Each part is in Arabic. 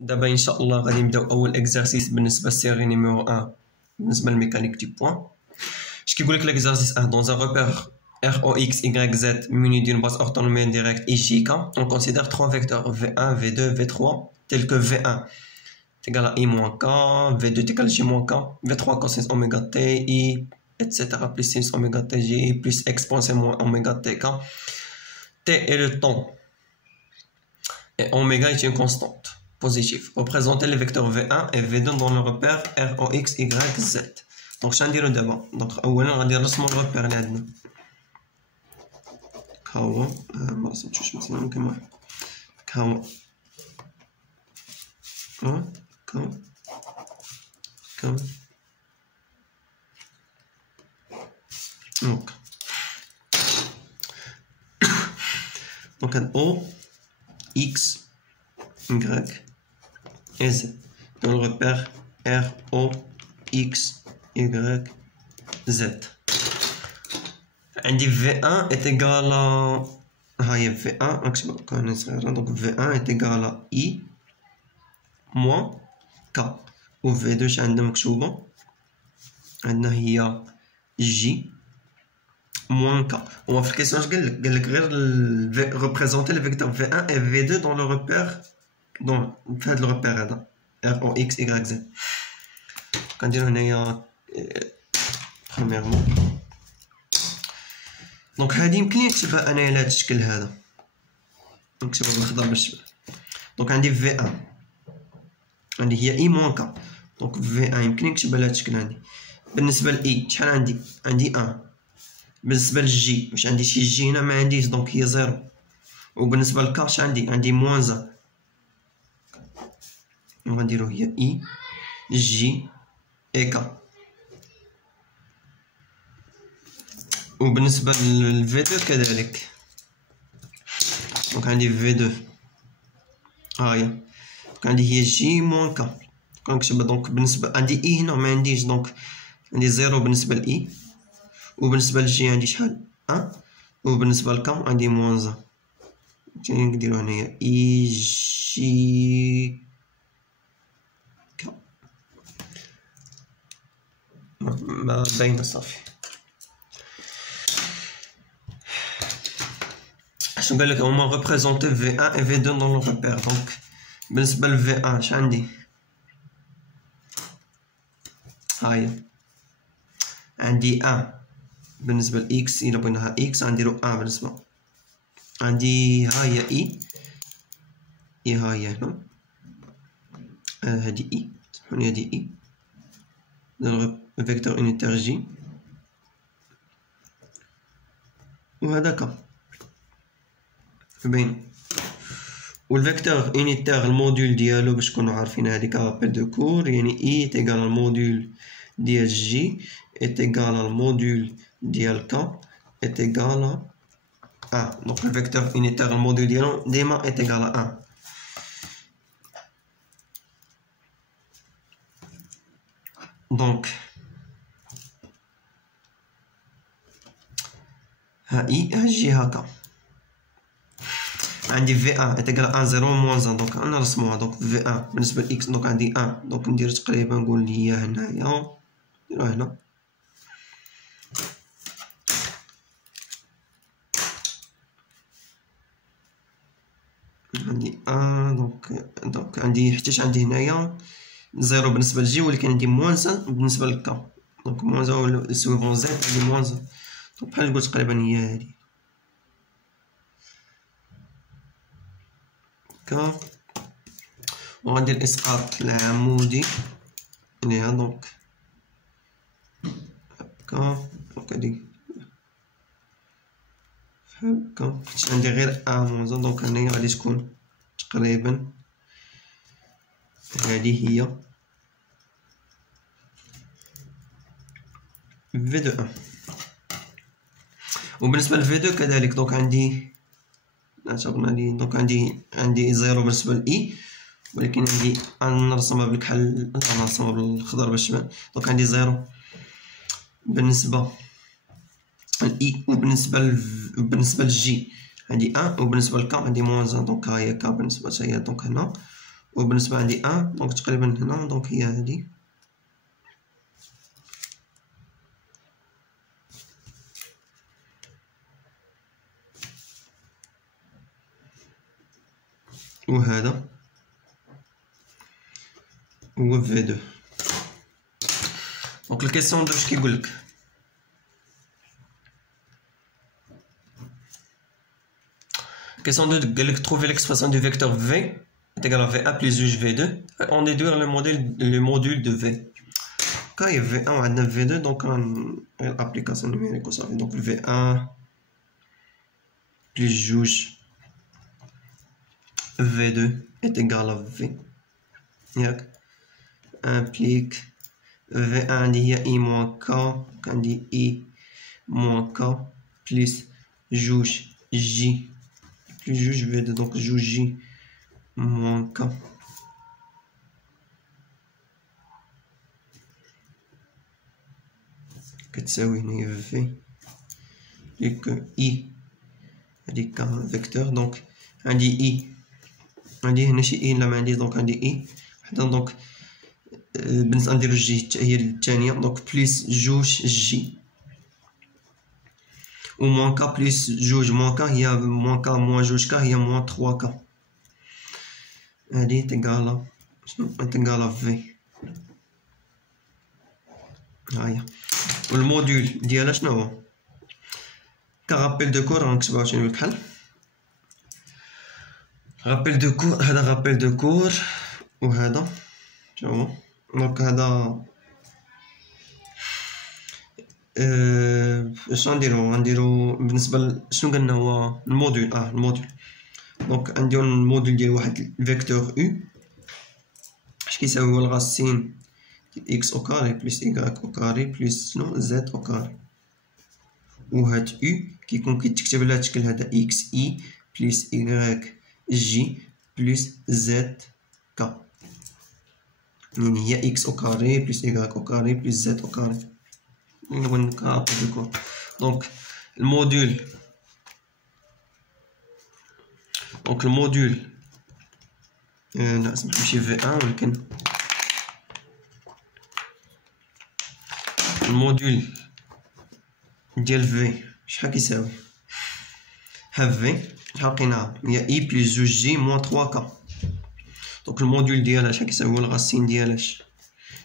دابا ان شاء الله غادي نبداو اول اكزرسيس بالنسبه للسيري نيميرو 1 بالنسبه للميكانيك دي بوان. اش كيقول لك ليكزرسيس 1 دون ان repère r o x y z muni d'une base orthonomiale directe i j k on considère trois vecteurs v1 v2 v3 tels que v1 est égal à i moins k, v2 est égal à j moins k, v3 cosine oméga t i etc plus sin oméga t j plus exponentielle moins oméga t k. T est le temps et oméga est une constante positif. Représenter les vecteurs V1 et V2 dans le repère R, O, X, Y, Z. Donc, je vais dire d'abord. Donc, أولا غادي نرسمو الريبير اللي عندنا. كهو ما رسمتوش مثلا كما كهو كهو donc O, X, Y et Z dans le repère R, O, X, Y, Z. عندي V1 est égal à هاي V1 نكتبو كان صغيرة donc V1 est égal à I moins K و V2 اش عندنا مكتوبة عندنا هي J moins K. On في الكيسيون اش قالك غير représenter le vecteur V1 et V2 dans le repère donc في هاد الريبير هذا R O X Y Z. كنديرو هنايا premièrement دونك هادي يمكن نكتبها انايا على هاد الشكل هذا نكتبها بالخضر باش تبان. دونك عندي V1 عندي هي I moins K دونك V1 يمكن نكتبها على هاد الشكل هادي. بالنسبة ل I شحال عندي 1. بالنسبة للجي واش عندي شي جي هنا ما عنديش دونك هي 0. وبالنسبة لك اش عندي موان 1 غنديرو هي I جي اي كا. وبالنسبة للفي2 كذلك دونك عندي في2 هاهي دونك عندي هي جي موان كا كنكتبها. دونك بالنسبة عندي اي هنا ما عنديش دونك عندي 0 بالنسبة لاي وبالنسبة للجي عندي شحال 1 وبالنسبة لكا عندي موان 1. نديرو هنايا اي جي كا ما باينة صافي. شنو قال لك هما représenter V1 et V2 dans le repère. دونك بالنسبة ل V1 اش عندي هاهي عندي 1 بالنسبة ل X إلا بغيناها X غنديرو 1 بالنسبة عندي هاهي إي هاهي هنا هادي إي سمحولي هادي إي دون فيكتور يونيتير جي وهذاك باين. والفيكتور يونيتير الموديول ديالو باش نكونو عارفين هاديك ابل دو كور يعني اي تيغال الموديول ديال جي تيغال الموديول ديال كا تيغال 1. دونك الفيكتور يونيتير الموديول ديالو ديما تيغال 1. دونك ها اي ها جي هاكا عندي V1 est égal à 1 0 moins 1 دونك نرسموها. دونك V1 بالنسبة ل X دونك عندي 1 دونك ندير تقريبا نقول هي هنايا نديروها هنا عندي 1 دونك عندي حتىش عندي هنايا 0 بالنسبة لجي ولكن عندي موان 1 بالنسبة لكا دونك موان 1 سويفون زد عندي موان 1 دونك بحال قلت تقريبا هي هادي هكا. وغندير الاسقاط العمودي عليها دونك هكا دونك هادي بحال هكا حيت عندي غير موان دونك هنايا غادي تكون تقريبا هادي هي V2. وبالنسبة لV2 كذلك دونك عندي اعتبرنا لي دونك عندي 0 بالنسبة لإي ولكن عندي نرسمها بالكحل نرسمها بالخضر باش تبان. دونك عندي 0 بالنسبة لإي وبالنسبة للجي عندي 1 وبالنسبة لك عندي موان 1 دونك ها هي ك بالنسبة حتى هي دونك هنا وبالنسبة عندي 1 دونك تقريبا هنا دونك هي هادي وهذا هو V2. دونك الكيسيون واش كيقولك question 2 trouver l'expression du vecteur V est égal à V1 plus juge V2 on déduire le module de V. Quand il y a V1 on a V2 donc on a l'application numérique au service donc V1 plus juge V2 est égal à V implique V1 il y a I moins K quand dit I moins K plus juge J juge V2 donc juge J moins K كتساوي هنا V et que I هادي K vecteur donc عندي I عندي هنا شي I لا ما عندي دونك عندي I حدا دونك بالنسبة نديرو الجي هي الثانية دونك بليس جوج جي و موان كا بليس جوج موان كا هي موان كا موان جوج كا هي موان تخوا كا هادي تيكالا شنو تيكالا في هاهي والموديول ديالها شنو هو كرابيل دو كور غنكتبو عاوتاني بالكحل رابيل دو كور هذا رابيل دو كور وهذا شنو هو دونك هذا اش غنديرو بالنسبه شنو قلنا هو الموديول الموديول دونك غنديرو الموديول ديال واحد الفيكتور او اش كيساوي هو الغاسين اكس او كاري بلس ايكغيك او كاري بلس شنو زد او كاري وهاد او كيكون كيتكتب على الشكل هذا اكس اي بلس ايكغيك جي بلس زد كا يعني هي اكس او كاري بلس ايكغيك او كاري بلس زد او كاري نبغي نكابل ديكور دونك الموديول لا اسمح ماشي في 1 ولكن الموديول ديال في شحال كيساوي ها في شحال لقيناها هي اي بلس جوج جي موان 3 كا دونك الموديول ديالها شحال كيساوي الغاسين ديالها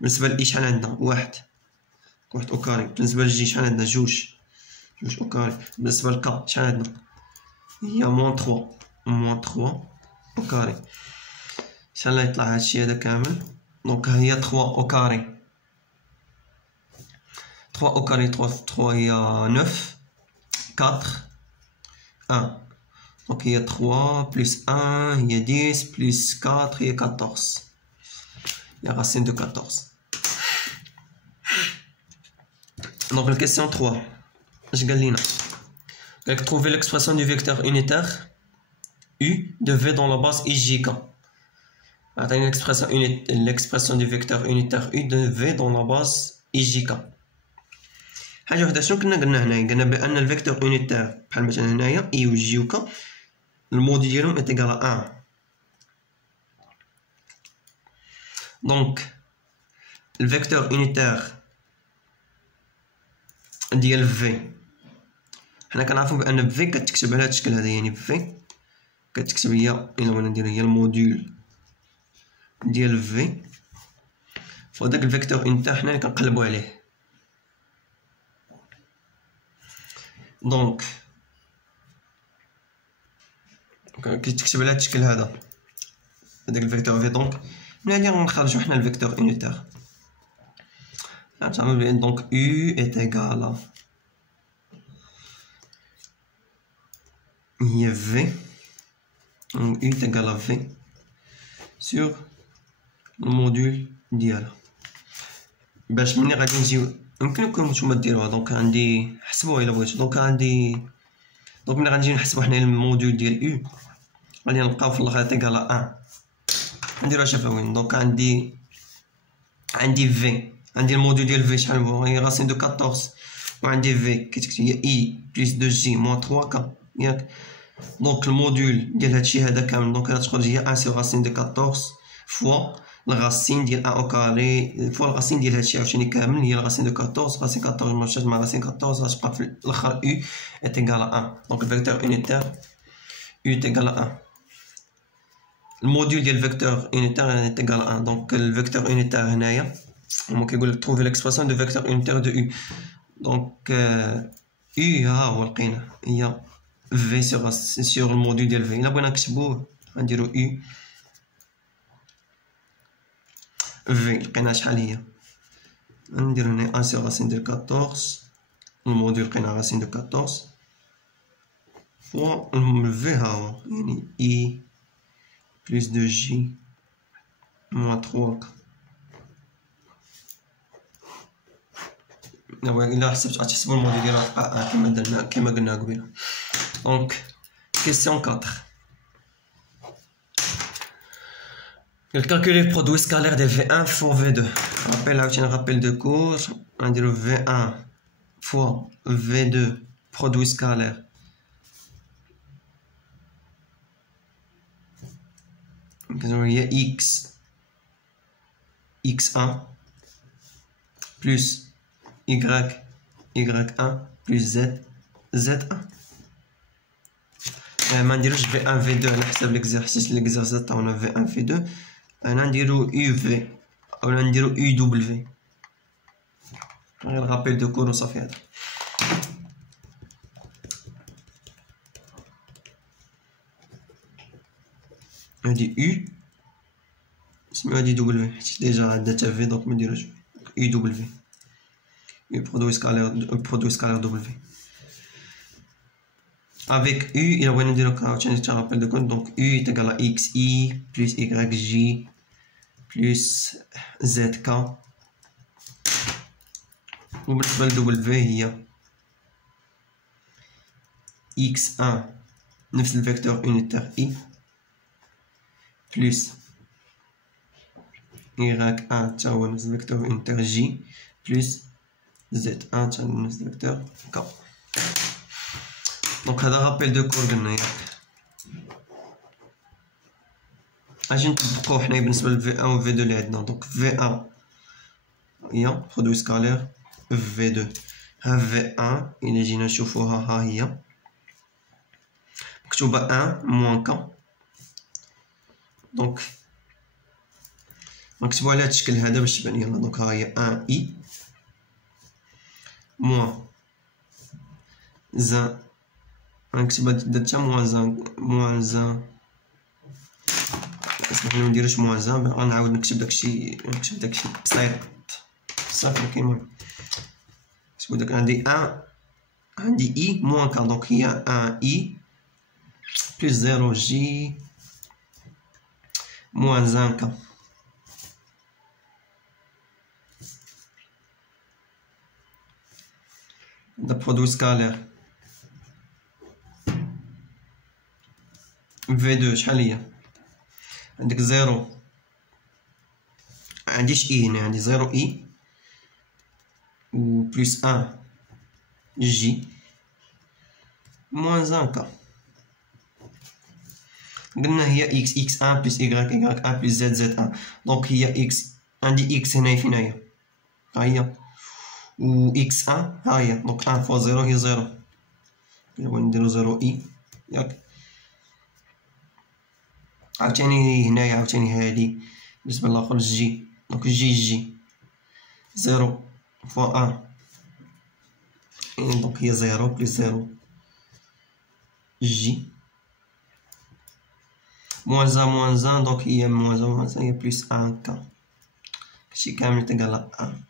بالنسبه لاي شحال عندنا واحد او كاري بالنسبه للجي شحال عندنا جوج او كاري بالنسبه لكا شحال عندنا هي موان 3 او كاري شحال يطلع هادشي هذا كامل دونك هي 3 او كاري 3 au carré 3 il y a 9 4 1 donc il y a 3 plus 1 il y a 10 plus 4 il y a 14 il y a racine de 14 donc la question 3 je gagne trouver l'expression du vecteur unitaire u de v dans la base ijk l'expression du vecteur unitaire u de v dans la base ijk حاجه وحده شنو كنا قلنا هنايا قلنا بان الفيكتور يونيتير بحال مثلا هنايا اي و جي و كا الموديل ديالهم ايغال 1 دونك الفيكتور يونيتير ديال في حنا كنعرفوا بان في كتكتب على هذا الشكل هذا يعني في كتكتب هي الا بغينا ندير هي الموديل ديال في فداك الفيكتور يونيتير حنا اللي كنقلبوا عليه دونك كيتكتب على هذا الشكل هذا هذاك الفيكتور في دونك من هنا غنخرجوا حنا الفيكتور يونيتير نعتبر بان دونك u est égal هي v donc u est égal à v sur الموديول ديالها باش ملي غادي نجيو يمكنكم نتوما ديروها دونك عندي حسبوها الا بغيتو دونك عندي دونك ملي غنجيو نحسبو حنا الموديول ديال يو غادي نلقاو في الاخر تيكال 1 نديروها شفويين دونك عندي في عندي الموديول ديال في شحال هو هي راسين دو 14 وعندي في كتكتب هي اي بلس 2 جي موان 3 كا ياك دونك الموديول ديال هادشي هذا كامل دونك غتخرج هي 1 سور راسين دو 14 فوا الغاسين ديال ان او كاري فوا الغاسين ديال هادشي عاوتاني كامل هي الغاسين دو 14. غاسين 14 مارشات مع غاسين 14 غتبقى في الاخر او ايتيغال 1. دونك الفيكتور يونيتير او ايتيغال 1. الموديول ديال الفيكتور يونيتير ايتيغال 1. دونك الفيكتور يونيتير هنايا هما كيقول لك تروفي ليكسبرسيون دو فيكتور يونيتير دو او. دونك او ها هو لقينا هي في سور الموديول ديال في. الا بغينا نكتبوه غنديرو او في. لقينا شحال هي ندير هنا 1 سور راسين ديال 14. الموديول لقينا راسين دو 14 فوا في ها هو يعني اي بلس دو جي موان 3. إلا حسبت غتحسبو الموديول ديالها تبقى كيما درنا كيما قلنا قبيله. دونك كيسيون 4. Calculer le produit scalaire de V1 fois V2. Rappel de cours. On dit V1 fois V2 produit scalaire. Il y a x1 plus y1 plus z1. ما نديروش V1 V2 على حساب l'exercice تاعنا V1 V2. انا نديرو يو في اولا نديرو يو دبليو غير رابيل دو كور وصافي. هذا هادي يو سميو هادي دبليو حيت ديجا عندها تا في دونك منديروش يو دبليو يو برودوي سكالير دبليو avec u. إلا بغينا نديرو عاوتاني تا رابيل دو كور دونك u تيغال x i plus y j plus zk. وبالنسبة ل w هي x1 نفس الفيكتور يونيتير i plus y1 تا هو نفس الفيكتور يونيتير j plus z1 تا هو نفس الفيكتور k. دونك هذا رابيل دو كور قلنا ياك. اجي نطبقوه حنايا بالنسبه ل V1 و V2 اللي عندنا. دونك V1 هي برودوي سكالير V2. ها V1 إلا جينا نشوفوها ها هي مكتوبة 1 موان ك. دونك نكتبو على هاد الشكل هذا باش تبان. يلا دونك ها هي 1 اي موان زان غنكتبها درتها موان زان اسمحلي منديروش موان زان. غنعاود نكتب داكشي بسيط صافي. كاين نكتبو داك عندي 1 عندي اي موان ك. دونك هي 1 اي بلس 0 جي موان زان ك. دا برودوي سكالير V2 شحال هي عندك 0 عنديش اي هنا عندي 0 اي و بلس 1 جي موان زان ك. قلنا هي x1 بلس y1 بلس z1. دونك هي x عندي x هنا فيناهي ها هي و x1 ها هي. دونك 1 فوا 0 هي 0. إلا نديرو 0 اي ياك. عاوتاني هنايا عاوتاني هادي بالنسبة للاخر جي. دونك جي 0 فوا 1 دونك هي 0 بلس 0 جي موان زان دونك هي موان زان هي بلس 1 ك. هادشي كامل تيغال 1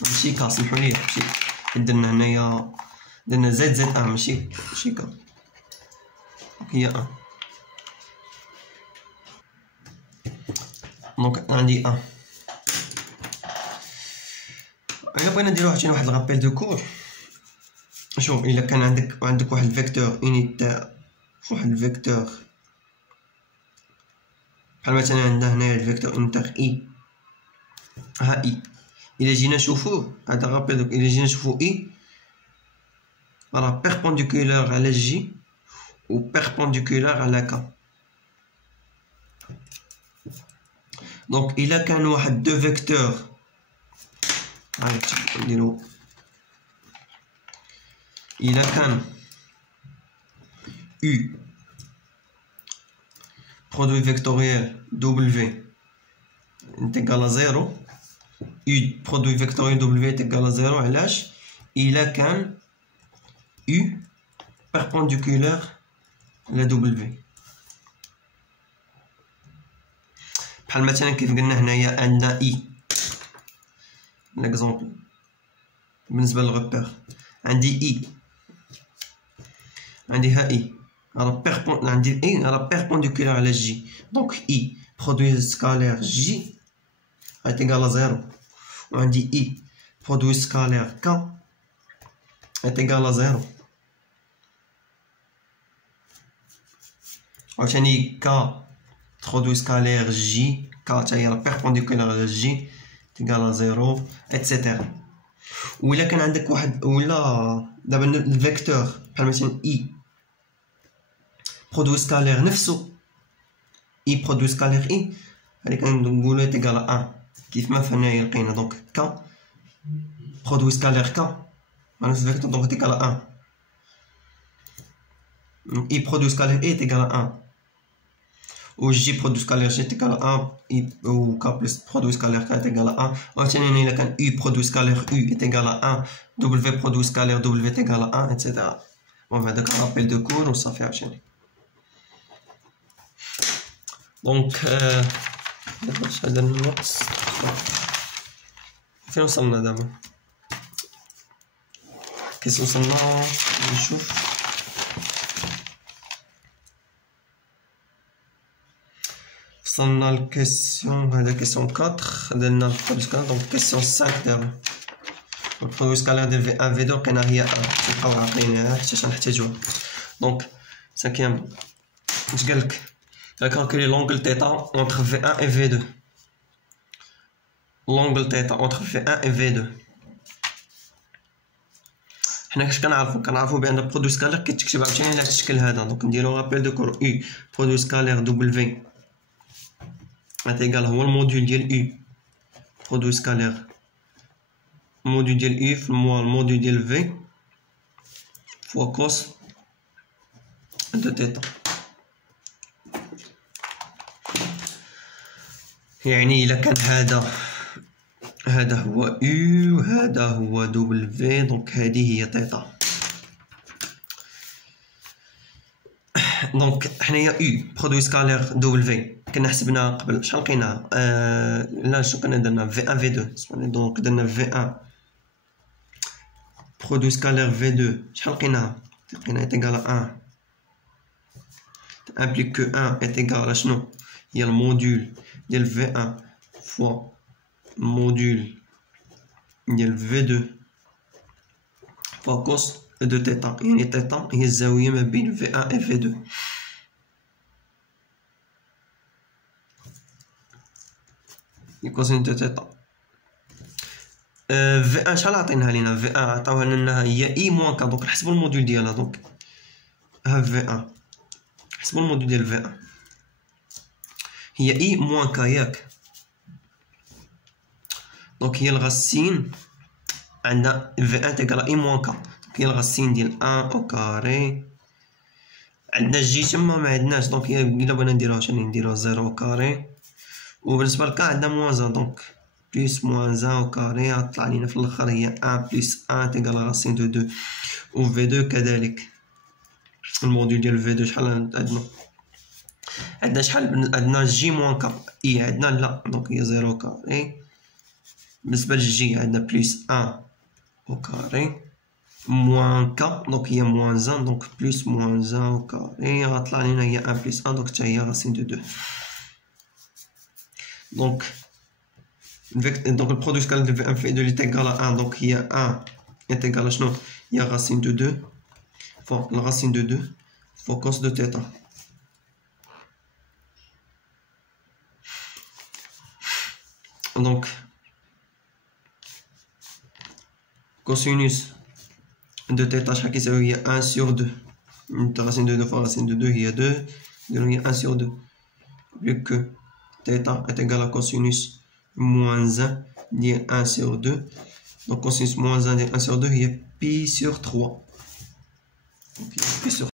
ماشي ك. سمحولي هادشي درنا هنايا درنا زد 1 ماشي ك. هي 1 دونك عندي 1. إلا بغينا نديرو عاوتاني واحد الرابيل دو كور. شوف إلا كان عندك واحد الفيكتور يونيتير واحد الفيكتور بحال مثلا عندنا هنايا الفيكتور يونيتير اي ها اي. إلا جينا نشوفوه هذا رابيل دوك إلا جينا نشوفو اي راه بيربونديكولار على جي و بيربونديكولار على ك. دونك الا كان واحد دو فيكتور نديرو الا كان u produit vectoriel w est égal à 0 u produit vectoriel w est égal à 0 علاش الا كان u perpendiculaire à w بحال مثلا كيف قلنا هنايا عندنا i ليكزومبل بالنسبه للغوبير عندي i عندي ها i عندي i راه بيربونديكولار على g دونك i برودوي سكالير g est égal à 0 وعندي i برودوي سكالير k est égal à 0 عاوتاني k برودوي سكالير g k حتى هي راه بيربونديكولار على g est égal à 0 etc. وإلا كان عندك واحد ولا دابا الفيكتور بحال مثلا i برودوي سكالير نفسو i برودوي سكالير i هادي كنقولو ايتيكال 1 كيف ما هنايا لقينا دونك k برودوي سكالير k نفس الفيكتور دونك ايتيكال 1 i برودوي سكالير i ايتيكال 1 و g برودوي سكالير g ايتيكال 1 i و k بلس برودوي سكالير k ايتيكال 1 عاوتاني هنا الا كان u برودوي سكالير u ايتيكال 1 w برودوي سكالير w ايتيكال 1 اتسيتيرا. المهم هذاك رابيل دو كور وصافي عاوتاني. دونك دابا شحال درنا الوقت؟ فين وصلنا دابا؟ كيس وصلنا نشوف وصلنا لكيسيون هذا كيسيون 4 درنا البرودوي سكالير دونك كيسيون 5 دابا البرودوي سكالير ديال في 1 في 2 لقينا هي 1 تلقاو عطيناها حتى غنحتاجوها. دونك سانكيام اش قالك calculer l'angle θ entre V1 et V2. L'angle θ entre V1 et V2. حنا كاش كنعرفو بان البرودوي سكالير كيتكتب عاوتاني على الشكل هذا. دونك نديرو رابيل دو كور U برودوي سكالير W ايتيكال هو الموديول ديال U برودوي سكالير الموديول ديال U في الموديول ديال V فوا كوس دو θ. يعني إلا كان هذا هو U وهذا هو W دونك هذه هي تيتا. دونك حنايا U برودوي سكالير W كنا حسبنا قبل شحال لقينا لا شنو كنا درنا V1 V2 دونك درنا V1 برودوي سكالير V2 شحال لقينا ايتيكال 1 implique que 1 est égal à شنو هي الموديول ديال V1 فوا الموديول ديال V2 فوا كوس دو تيتا يعني تيتا هي الزاوية ما بين V1 و V2. كوسين دو تيتا V1 شحال عطيناها لينا V1 عطاوها لنا هي I موان K دونك نحسبو الموديول ديالها دونك ها V1 نحسبو الموديول ديال V1 هي I موان K ياك دونك هي الغاسين عندنا V1 تيكال I موان K دونك هي الغاسين ديال 1 او كاري عندنا جي تما ما عندناش دونك هي الا بغينا نديروها شنو نديروها 0 او كاري وبالنسبه لك عندنا موان 1 دونك بلس موان 1 او كاري غطلع لينا في الاخر هي 1 بلس 1 تيكال غاسين دو 2 و V2 كذلك الموديول ديال V2 شحال عندنا شحال عندنا جي موان ك اي عندنا لا دونك هي 0 كاري بالنسبه للجي عندنا بلس 1 او كاري موان ك دونك هي موان 1 دونك بلس موان 1 او كاري غطلع لينا هي 1 بلس 1 دونك حتى هي غاسين دو 2 دونك البرودوي سكالير ديال في 1 في 2 اللي تيكال 1 دونك هي 1 تيكال شنو هي غاسين دو 2 فوا الغاسين دو 2 فوا كوس دو تيتا. دونك كوسينوس دو تيتا شحال كيساوي هي 1 sur 2 غاسين دو 2 فوا غاسين دو 2 هي 2 نديرو هي 1 sur 2 بلو كو θ est égal à cosinus moins 1 de 1 sur 2. Donc cosinus moins 1 de 1 sur 2 est pi sur 3. Donc, pi sur